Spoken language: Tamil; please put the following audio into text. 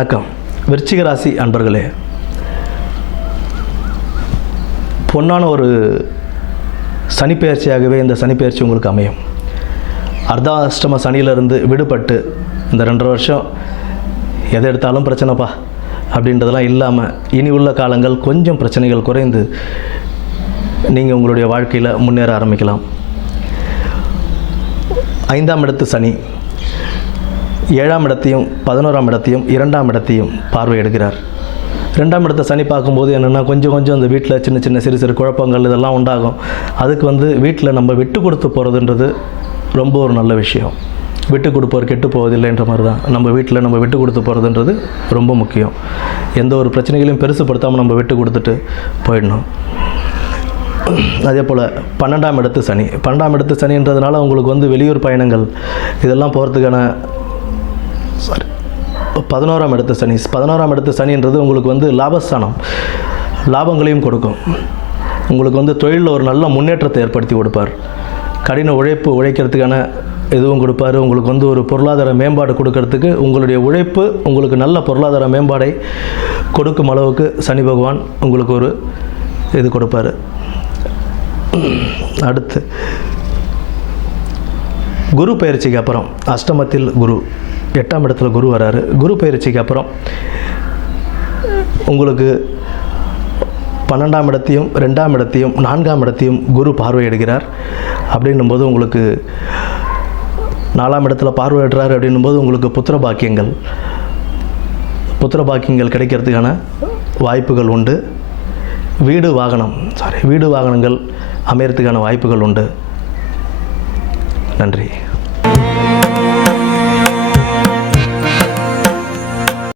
வணக்கம். விருச்சிக ராசி அன்பர்களே, பொன்னான ஒரு சனிப்பெயர்ச்சியாகவே இந்த சனிப்பெயர்ச்சி உங்களுக்கு அமையும். அர்த்தாஷ்டம சனியிலிருந்து விடுபட்டு இந்த 2.5 வருஷம் எதை எடுத்தாலும் பிரச்சனைப்பா அப்படின்றதெல்லாம் இல்லாமல் இனி உள்ள காலங்கள் கொஞ்சம் பிரச்சனைகள் குறைந்து நீங்கள் உங்களுடைய வாழ்க்கையில் முன்னேற ஆரம்பிக்கலாம். 5ஆம் இடத்து சனி 7ஆம் இடத்தையும் 11ஆம் இடத்தையும் 2ஆம் இடத்தையும் பார்வையிடுகிறார். 2ஆம் இடத்தை சனி பார்க்கும்போது என்னென்னா கொஞ்சம் அந்த வீட்டில் சின்ன சின்ன சிறு குழப்பங்கள் இதெல்லாம் உண்டாகும். அதுக்கு வீட்டில் நம்ம விட்டு கொடுத்து போகிறதுன்றது ரொம்ப ஒரு நல்ல விஷயம். விட்டு கொடுப்பவர் கெட்டு போவதில்லைன்ற மாதிரி தான் நம்ம வீட்டில் நம்ம விட்டு கொடுத்து போகிறதுன்றது ரொம்ப முக்கியம். எந்த ஒரு பிரச்சனைகளையும் பெருசுப்படுத்தாமல் நம்ம விட்டு கொடுத்துட்டு போயிடணும். அதே போல் 12ஆம் இடத்து சனி 12ஆம் இடத்து சனின்றதுனால உங்களுக்கு வெளியூர் பயணங்கள் இதெல்லாம் போகிறதுக்கான 11ஆம் இடத்து சனி 11ஆம் இடத்து சனின்றது உங்களுக்கு லாபஸ்தானம், லாபங்களையும் கொடுக்கும். உங்களுக்கு தொழிலில் ஒரு நல்ல முன்னேற்றத்தை ஏற்படுத்தி கொடுப்பார். கடின உழைக்கிறதுக்கான எதுவும் கொடுப்பார். உங்களுக்கு ஒரு பொருளாதார மேம்பாடு கொடுக்கறதுக்கு உங்களுடைய உழைப்பு உங்களுக்கு நல்ல பொருளாதார மேம்பாடை கொடுக்கும் அளவுக்கு சனி பகவான் உங்களுக்கு ஒரு இது கொடுப்பார். அடுத்து குரு பயிற்சிக்கு அப்புறம் அஷ்டமத்தில் குரு 8ஆம் இடத்துல குரு வராரு. குரு பயிற்சிக்கு அப்புறம் உங்களுக்கு 12ஆம் இடத்தையும் 2ஆம் இடத்தையும் 4ஆம் இடத்தையும் குரு பார்வையிடுகிறார். அப்படின்னும்போது உங்களுக்கு 4ஆம் இடத்துல பார்வையிடுறாரு. அப்படின்னும்போது உங்களுக்கு புத்திர பாக்கியங்கள் கிடைக்கிறதுக்கான வாய்ப்புகள் உண்டு. வீடு வாகனங்கள் அமையறதுக்கான வாய்ப்புகள் உண்டு. நன்றி.